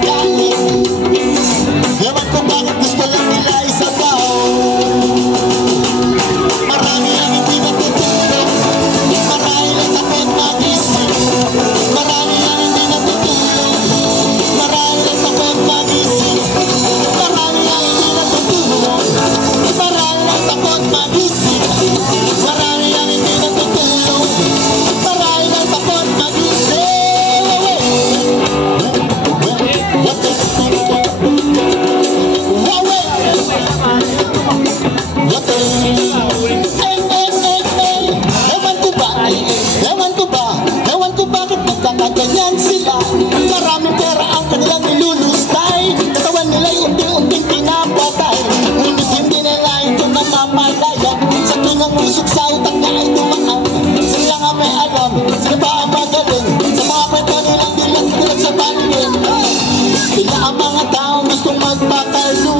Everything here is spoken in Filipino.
galit. Ewan ko bakit gusto lang nila isabaw. Marami ang hindi natutulog, marahil ang takot magising. Marami ang hindi natutulog, marahil ang takot magising. Marami ang hindi natutulog, marahil ang takot magising. Marami ang hindi natutulog, marahil ang takot magising. Ewan ko bakit nagkakaganyan sila. Maraming pera ang kanilang nilulustay, katawan nila'y unti-unting pinapatay. Ngunit hindi nila ito namamalayan. Sa tungang usok sa utak na ay dumaan. Sila nga may alam, sila ba ang magaling? Sa mga kwento nilang dilat sa paningin. Sila ang mga taong gustong magpatalo.